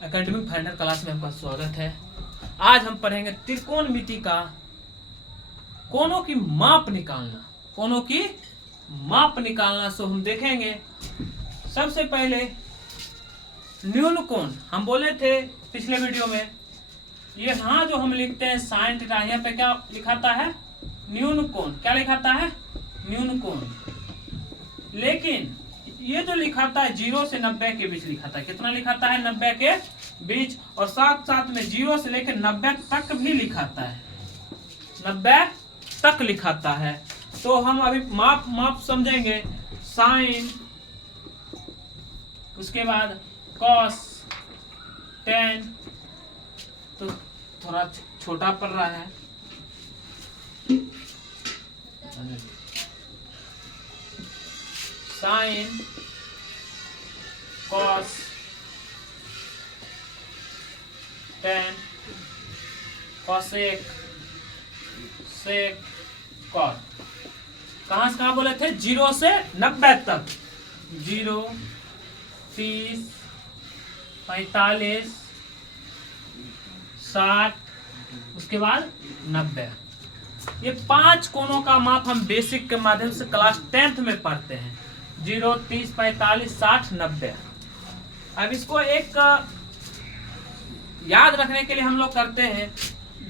Academic finder class में आपका स्वागत है। आज हम पढ़ेंगे त्रिकोणमिति का कोणों की माप निकालना। कोणों की माप निकालना सो हम देखेंगे। सबसे पहले न्यून कोण हम बोले थे पिछले वीडियो में, ये यहाँ जो हम लिखते हैं साइन थीटा, यहाँ पे क्या लिखाता है? न्यून कोण। क्या लिखाता है? न्यून कोण। लेकिन ये जो लिखाता है 0 से 90 के बीच लिखाता है। कितना लिखाता है? 90 के बीच। और साथ साथ में 0 से लेकर 90 तक भी लिखाता है। 90 तक लिखाता है। तो हम अभी माप समझेंगे। साइन, उसके बाद कॉस, टेन, तो थोड़ा छोटा पड़ रहा है। साइन, कॉस, टेन, कॉसेक, सेक, कॉट। कहां से कहां बोले थे? 0 से 90 तक। 0, 30, 45, 60, उसके बाद 90। ये 5 कोणों का माप हम बेसिक के माध्यम से क्लास 10th में पढ़ते हैं। 0, 30, 45, 60, 90। अब इसको एक याद रखने के लिए हम लोग करते हैं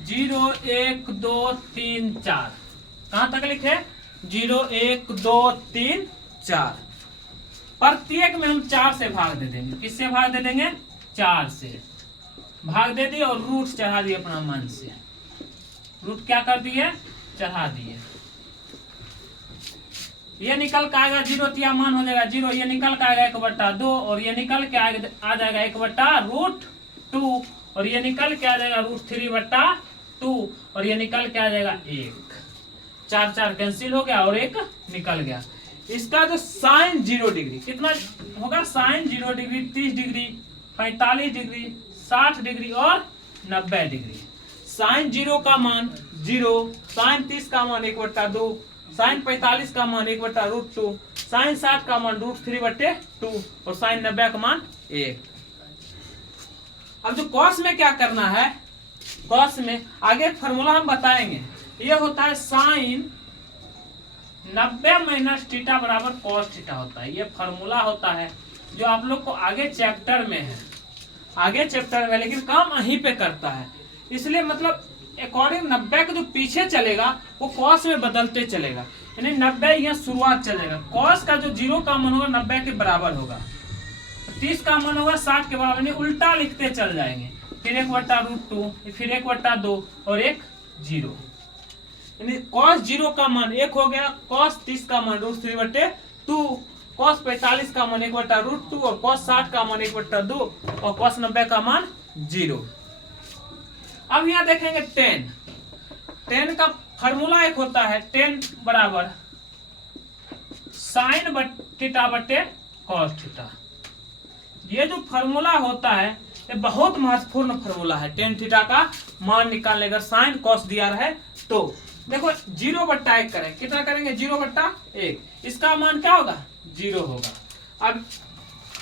0, 1, 2, 3, 4। कहां तक लिखे? 0, 1, 2, 3, 4। प्रत्येक में हम 4 से भाग दे देंगे। किससे भाग दे देंगे? 4 से भाग दे दिए और रूट चढ़ा दिए अपना मन से। रूट क्या कर दिए? चढ़ा दिए। ये निकल के आएगा 0, तिया मान हो जाएगा 0। ये निकल के आएगा 1/2 और ये निकल के आ जाएगा 1/√2 और ये निकल के आ जाएगा √3/2 और ये निकल के आ जाएगा 1। 4 कैंसिल हो गया और 1 निकल गया। इसका जो साइन 0 डिग्री कितना होगा? Sine 0 degree 30 degree, 45 degree, 60 degree और 90 डिग्री। साइन 0 का मान 0, साइन 30 का मान 1/2, साइन 45 का मान 1/√2, साइन 60 का मान √3/2 और साइन 90 का मान 1। अब जो कॉस में क्या करना है? कॉस में आगे एक फॉर्मूला हम बताएंगे। ये होता है साइन 90 माइनस थीटा बराबर कॉस थीटा होता है। ये फॉर्मूला होता है जो आप लोग को आगे चैप्टर में है, आगे चैप्टर में, लेकिन काम यहीं पे करता है। इसलिए मतलब अकॉर्डिंग 90 का जो पीछे चलेगा वो कॉस में बदलते चलेगा। यानी 90 यहाँ शुरुआत चलेगा। कॉस का जो 0 का मान होगा 90 के बराबर होगा, 30 का मान होगा 60 के बराबर। यानी उल्टा लिखते चल जाएंगे। फिर 1/√2, फिर 1/2 और 1 0। यानी कॉस 0 का मान 1 हो गया, कॉस 30 का मान √3/2, कॉस 45 का मान 1/√2 और कॉस 60 का मान 1/2 और कॉस 90 का मान 0। अब यहाँ देखेंगे 10 का फॉर्मूला एक होता है 10 बराबर साइन थीटा बटे कॉस थीटा। ये जो फॉर्मूला होता है ये बहुत महत्वपूर्ण फॉर्मूला है। 10 थीटा का मान निकालने का साइन कॉस दिया रहे तो देखो 0/1 करें। कितना करेंगे? 0/1। इसका मान क्या होगा? 0 होगा। अब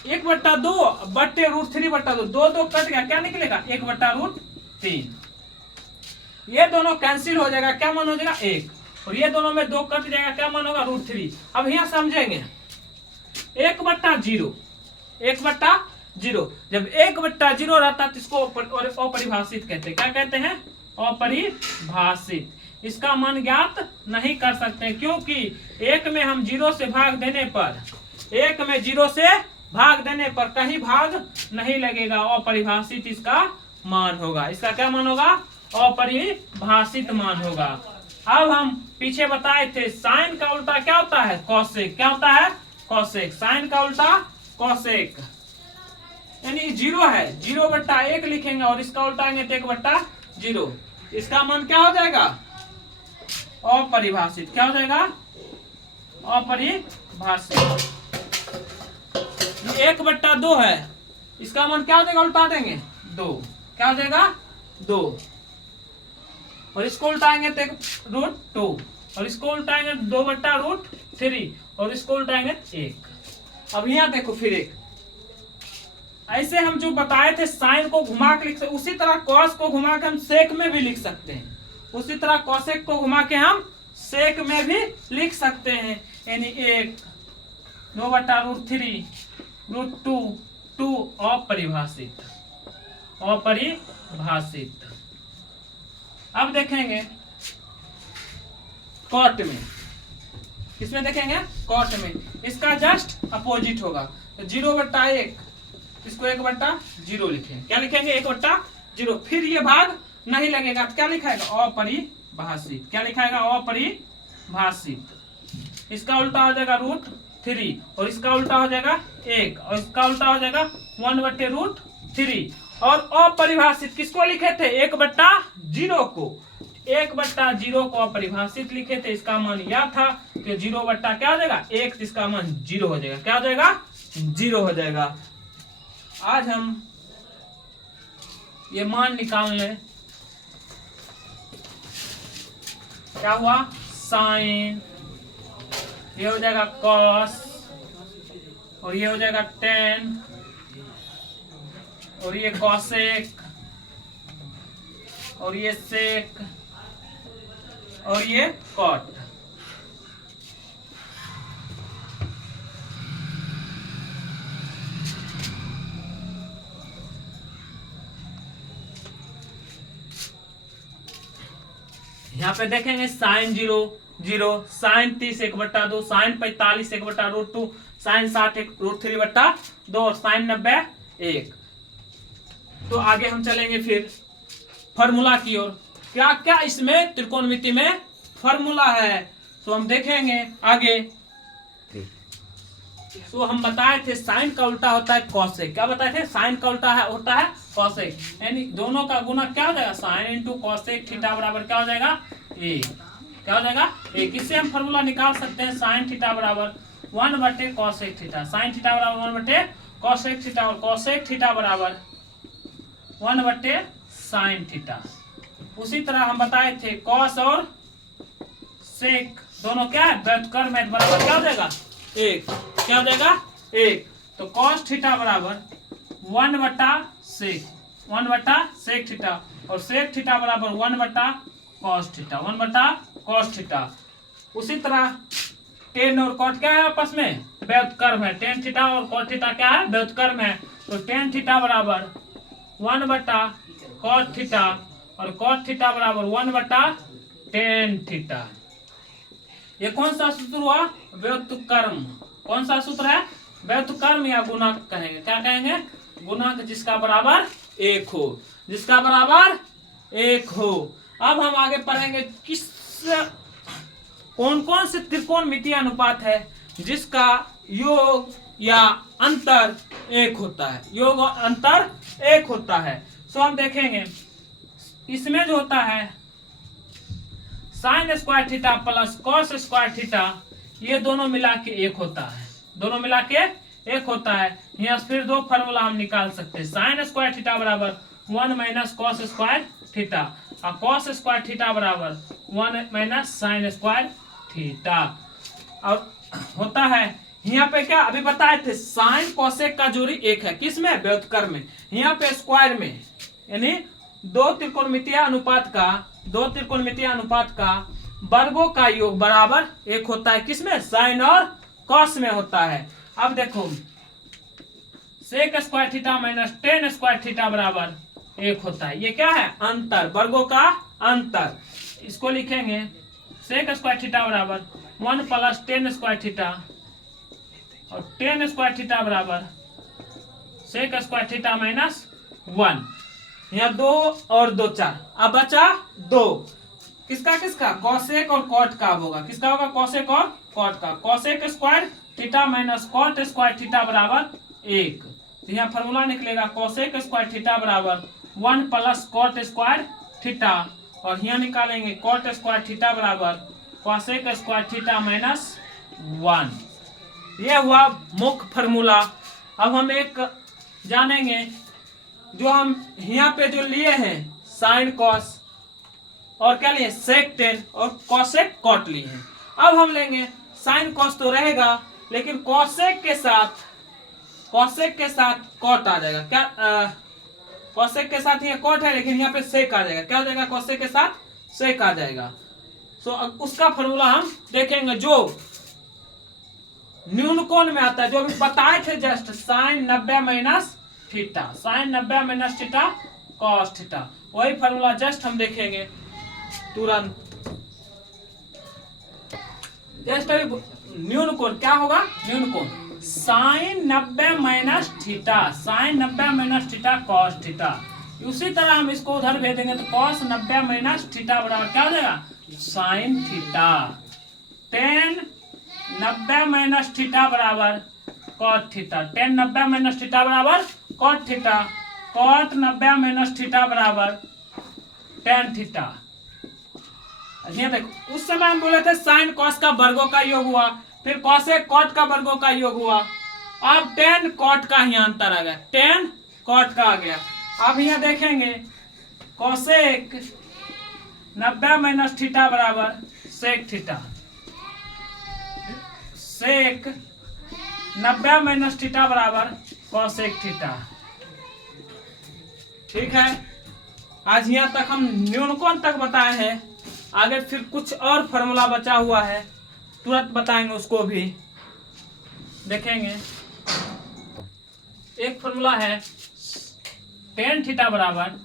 1/2 बटे √3/2, 2 कट गया, क्या निकलेगा? 1/√3। ये दोनों कैंसिल हो जाएगा, क्या मान हो जाएगा? 1। और ये दोनों में 2 कट जाएगा, क्या मान होगा? √3। अब यहाँ समझेंगे 1/0, 1/0। जब 1/0 रहता है तो इसको अपरिभाषित कहते हैं। क्या कहते हैं? अपरिभाषित। इसका मान ज्ञात नहीं कर सकते क्योंकि 1 में हम 0 से भाग देने पर, 1 में 0 से भाग देने पर कहीं भाग नहीं लगेगा। अपरिभाषित इसका मान होगा। इसका क्या मान होगा? अपरिभाषित मान होगा। अब हम पीछे बताए थे साइन का उल्टा क्या होता है? कॉसेक। क्या होता है? कॉसेक। साइन का उल्टा कॉसेक। यानी 0 है, 0/1 लिखेंगे और इसका उल्टाएंगे तो 1/0। इसका मान क्या हो जाएगा? अपरिभाषित। क्या हो जाएगा? अपरिभाषित। 1/2 है, इसका मान क्या हो जाएगा? उल्टा देंगे 2। क्या हो जाएगा? 2। और इसको उल्टाएंगे तो √2 और इसको उल्टाएंगे 2/√3 और इसको उल्टाएंगे 1। अब यहाँ देखो फिर 1 ऐसे हम जो बताए थे साइन को घुमा के लिख सकते, उसी तरह कॉस को घुमा के हम सेक में भी लिख सकते हैं। उसी तरह कॉसेक को घुमा के हम सेक में भी लिख सकते हैं। यानी 1/√3√2 अपरिभाषित। अपरिभाषित। अब देखेंगे कॉट में, किसमें देखेंगे? कॉट में। इसका जस्ट अपोजिट होगा। 0/1, इसको 1/0 लिखें। क्या लिखेंगे? 1/0। फिर ये भाग नहीं लगेगा तो क्या लिखाएगा? अपरिभाषित। क्या लिखाएगा? अपरिभाषित। इसका उल्टा हो जाएगा √3 और इसका उल्टा हो जाएगा 1 और इसका उल्टा हो जाएगा 1/√3। और अपरिभाषित किसको लिखे थे? 1/0 को। 1/0 को अपरिभाषित लिखे थे। इसका मान यह था कि 0 क्या हो जाएगा? 1, इसका मान 0 हो जाएगा। क्या हो जाएगा? 0 हो जाएगा। आज हम ये मान निकाल लें। क्या हुआ? साइन, ये हो जाएगा कॉस, और ये हो जाएगा टेन, और ये कॉसेक, और ये सेक, और ये कॉट। यहाँ पे देखेंगे साइन 0 साइन 30 1/2, साइन 45 1/√2, साइन 60 √3/2 और साइन 90 1। तो आगे हम चलेंगे फिर फॉर्मूला की ओर। क्या क्या इसमें त्रिकोणमिति में फॉर्मूला है तो हम देखेंगे आगे। तो हम बताए थे साइन का उल्टा होता है कॉसेक। क्या बताए थे? साइन का उल्टा होता है कॉसेक। यानी दोनों का गुना क्या हो जाएगा? साइन इंटू कॉसेक थीटा बराबर क्या हो जाएगा? ए। क्या हो जाएगा? एक। इससे हम फॉर्मूला निकाल सकते हैं साइन थीटा बराबर 1/कॉसेक थीटा। साइन थीटा बराबर 1/कॉसेक थीटा और कॉसेक थीटा बराबर 1/साइन थीटा। उसी तरह हम बताए थे कॉस और सेक दोनों क्या है? व्युत्क्रम है, बराबर क्या हो जाएगा? 1। क्या हो जाएगा? 1। तो कॉस थीटा बराबर 1/सेक थीटा और सेक थीटा बराबर 1/कॉस थीटा। 1/कॉस थीटा। उसी तरह टेन और कॉट क्या है? आपस में व्युत्क्रम है। टेन थीटा और कॉट थीटा क्या है? व्युत्क्रम है। तो टेन थीटा बराबर 1/कॉट थीटा और कॉट थीटा बराबर 1/टेन थीटा। ये कौन सा सूत्र हुआ? व्युत्क्रम। कौन सा सूत्र है? व्युत्क्रम या गुणक कहेंगे। क्या कहेंगे? गुणक जिसका बराबर 1 हो। जिसका बराबर 1 हो। अब हम आगे पढ़ेंगे किस कौन कौन से त्रिकोणमितीय अनुपात है जिसका योग या अंतर 1 होता है। योग और अंतर 1 होता है। सो हम देखेंगे इसमें जो होता है sine square theta plus cos square theta, ये दोनों मिला के 1 होता है। दोनों मिला के 1 होता है। यहाँ फिर दो फार्मूला हम निकाल सकते हैं। साइन स्क्वायर थीटा बराबर 1 - कॉस स्क्वायर थीटा और कॉस स्क्वायर थीटा बराबर 1 - साइन स्क्वायर थीटा। और होता है यहाँ पे क्या अभी बताए थे साइन कॉसेक का जोड़ी 1 है। किसमें? व्युत्क्रम में। यहाँ पे स्क्वायर में यानी दो त्रिकोणमितीय अनुपात का वर्गों का योग बराबर 1 होता है। किसमें? साइन और कॉस में होता है। अब देखो sec square theta minus tan square theta बराबर 1 होता है। ये क्या है? अंतर, वर्गों का अंतर। इसको लिखेंगे सेक स्क्वायर थीटा बराबर 1 + टेन स्क्वायर थीटा और टेन स्क्वायर थीटा बराबर सेक स्क्वायर थीटा माइनस 1। यहाँ 2 और 2 4। अब बचा 2। किसका किसका? कॉसेक और कॉट का होगा। किसका होगा? कॉसेक और कॉट का। Cosec square theta minus cot square theta बराबर 1। तो यहाँ फॉर्मूला निकलेगा कॉसेक स्क्वायर थीटा बराबर 1 + कॉट स्क्वायर थीटा और यहाँ निकालेंगे कॉट स्क्वायर थीटा बराबर कॉसेक स्क्वायर थीटा माइनस 1। ये हुआ मुख्य फॉर्मूला। अब हम एक जानेंगे जो हम यहाँ पे जो लिए हैं साइन कॉस और क्या लिए? सेक टेन और कॉसेक कॉट लिए हैं। अब हम लेंगे साइन कॉस तो रहेगा लेकिन कॉसेक के साथ कॉसेक के साथ कॉट आ जाएगा। क्या कॉसेक के साथ ये कॉट है, लेकिन यहाँ पे सेक आ जाएगा। क्या हो जाएगा? कॉसेक के साथ सेक आ जाएगा। सो उसका फॉर्मूला हम देखेंगे, जो न्यून कोण में आता है, जो अभी बताए थे just, sine 90 minus theta, sine 90 minus theta cos theta, वही फॉर्मूला जस्ट हम देखेंगे तुरंत। जस्ट अभी न्यून कोण क्या होगा? न्यून कोण sine 90 minus theta, sine 90 minus theta cos theta. उसी तरह हम इसको उधर भेज देंगे तो कॉस 90 माइनस थीटा बराबर क्या हो जाएगा? Sine theta. Tan 90 minus theta बराबर cot theta, tan 90 minus theta बराबर cot theta, cot 90 minus theta बराबर टेन थीटा। ये देखो, उस समय हम बोले थे साइन कॉस का वर्गों का योग हुआ, फिर कॉसेक कॉट का वर्गों का योग हुआ, अब टेन कॉट का ही अंतर आ गया, टेन कॉट का आ गया। अब यहाँ देखेंगे कॉसेक 90 माइनस थीटा बराबर सेक थीटा, सेक 90 माइनस थीटा बराबर कॉसेक थीटा। ठीक है, आज यहाँ तक हम न्यूनकोण तक बताए हैं। आगे फिर कुछ और फॉर्मूला बचा हुआ है, तुरंत बताएंगे, उसको भी देखेंगे। एक फॉर्मूला है टेन थीटा बराबर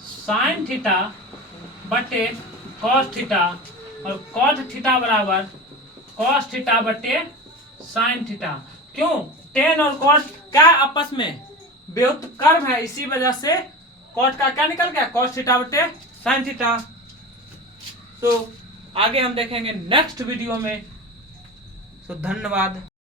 साइन थीटा बटे कॉस थीटा, और कॉट थीटा बराबर कॉस थीटा बटे साइन थीटा। क्यों? टेन और कॉट क्या आपस में व्युत्क्रम है, इसी वजह से कॉट का क्या निकल गया? कॉस थीटा बटे साइन थीटा। तो आगे हम देखेंगे नेक्स्ट वीडियो में। तो धन्यवाद।